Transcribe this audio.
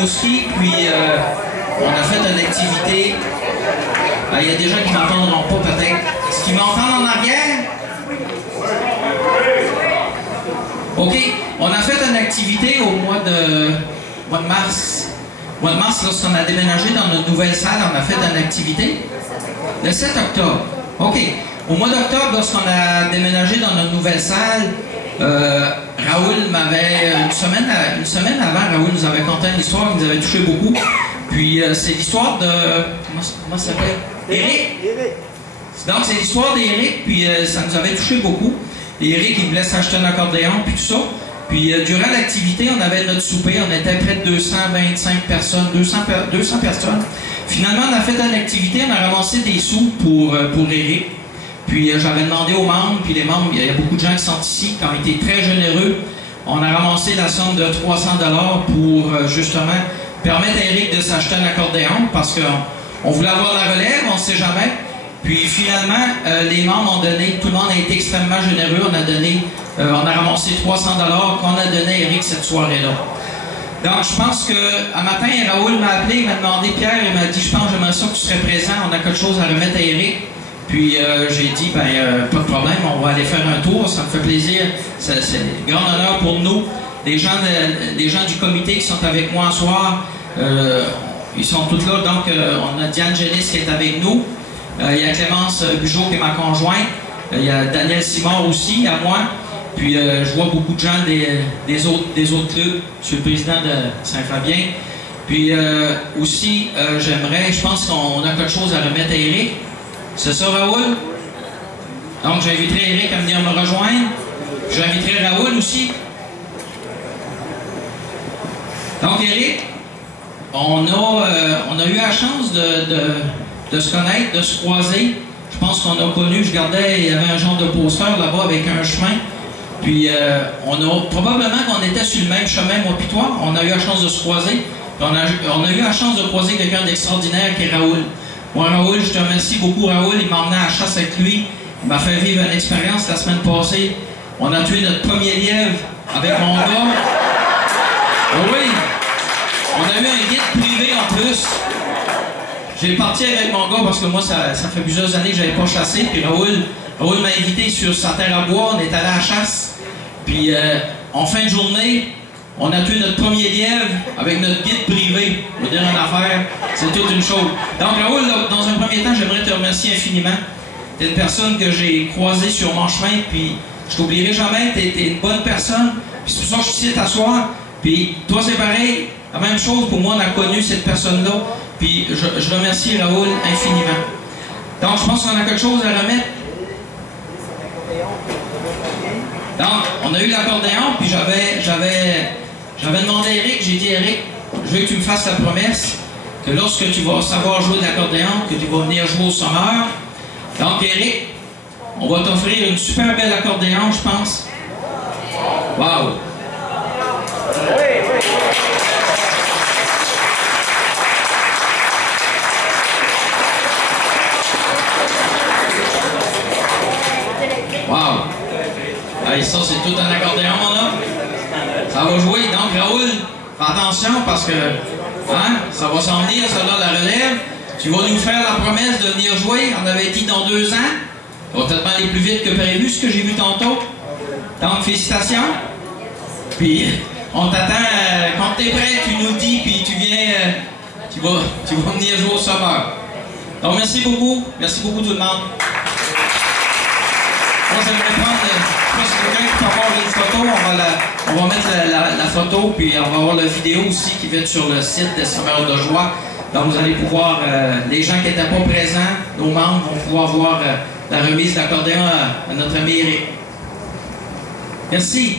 Rimouski, puis on a fait une activité. Il y a des gens qui m'entendront pas peut-être. Est-ce qu'ils m'entendent en arrière? OK. On a fait une activité au mois de mars. Au mois de mars, lorsqu'on a déménagé dans notre nouvelle salle, on a fait une activité. Le 7 octobre. OK. Au mois d'octobre, lorsqu'on a déménagé dans notre nouvelle salle, Raoul m'avait, une semaine avant, Raoul nous avait conté une histoire qui nous avait touché beaucoup. Puis c'est l'histoire de... Comment ça s'appelle? Éric. Donc c'est l'histoire d'Éric, puis ça nous avait touché beaucoup. Et Éric, il voulait s'acheter un accordéon, puis tout ça. Puis durant l'activité, on avait notre souper, on était près de 225 personnes, 200 personnes. Finalement, on a fait une activité, on a ramassé des sous pour Éric. Puis j'avais demandé aux membres, puis les membres, il y a beaucoup de gens qui sont ici, qui ont été très généreux. On a ramassé la somme de 300 $ pour justement permettre à Éric de s'acheter un accordéon, parce qu'on voulait avoir la relève, on ne sait jamais. Puis finalement, les membres ont donné, tout le monde a été extrêmement généreux, on a ramassé 300 $ qu'on a donné à Éric cette soirée-là. Donc je pense qu'un matin, Raoul m'a appelé, il m'a demandé, Pierre, il m'a dit, je pense, j'aimerais ça que tu serais présent, on a quelque chose à remettre à Éric. Puis j'ai dit, ben pas de problème, on va aller faire un tour, ça me fait plaisir, c'est un grand honneur pour nous. Les gens du comité qui sont avec moi ce soir, ils sont tous là, donc on a Diane Gélis qui est avec nous, il y a Clémence Bugeaud qui est ma conjointe, il y a Daniel Simard aussi, il y a moi, puis je vois beaucoup de gens des autres clubs, je suis le président de Saint-Fabien. Puis aussi, je pense qu'on a quelque chose à remettre à Éric. C'est ça, Raoul? Donc, j'inviterai Éric à venir me rejoindre. J'inviterai Raoul aussi. Donc, Éric, on a eu la chance de se connaître, de se croiser. Je pense qu'on a connu, il y avait un genre de poster là-bas avec un chemin. Puis, probablement qu'on était sur le même chemin, moi puis toi. On a eu la chance de se croiser. On a eu la chance de croiser quelqu'un d'extraordinaire qui est Raoul. Moi, Raoul, je te remercie beaucoup, Raoul. Il m'a emmené à la chasse avec lui. Il m'a fait vivre une expérience la semaine passée. On a tué notre premier lièvre avec mon gars. Oui! On a eu un guide privé en plus. J'ai parti avec mon gars parce que moi, ça fait plusieurs années que je n'avais pas chassé. Puis Raoul m'a invité sur sa terre à bois. On est allé à la chasse. Puis en fin de journée, on a tué notre premier lièvre avec notre guide privé. Je veux dire en affaire, c'est toute une chose. Donc Raoul, dans un premier temps, j'aimerais te remercier infiniment. Tu es une personne que j'ai croisée sur mon chemin, puis je t'oublierai jamais, tu es une bonne personne. Puis c'est pour ça que je suis ici t'asseoir. Puis toi, c'est pareil, la même chose, pour moi, on a connu cette personne-là. Puis je remercie Raoul infiniment. Donc je pense qu'on a quelque chose à remettre. Donc, on a eu l'accordéon, puis j'avais demandé à Éric, j'ai dit, Éric, je veux que tu me fasses la promesse que lorsque tu vas savoir jouer de l'accordéon, que tu vas venir jouer au Sommeur. Donc, Éric, on va t'offrir une super belle accordéon, je pense. Wow! Wow! Hey, ça, c'est tout un accordéon, là. Ça va jouer. Donc, Raoul, fais attention parce que ça va s'en venir, ça, là, la relève. Tu vas nous faire la promesse de venir jouer. On avait dit dans 2 ans. Ça va peut-être aller plus vite que prévu, ce que j'ai vu tantôt. Donc, félicitations. Puis, on t'attend. Quand tu es prêt, tu nous dis, puis tu viens. Tu vas venir jouer au Sommeur. Donc, merci beaucoup. Merci beaucoup, tout le monde. Moi, j'aimerais prendre. Si quelqu'un qui peut avoir une photo, on va mettre la photo, puis on va avoir la vidéo aussi qui va être sur le site des Sommeurs de Joie. Donc vous allez pouvoir, les gens qui n'étaient pas présents, nos membres vont pouvoir voir la remise d'accordéon à notre ami Éric. Merci.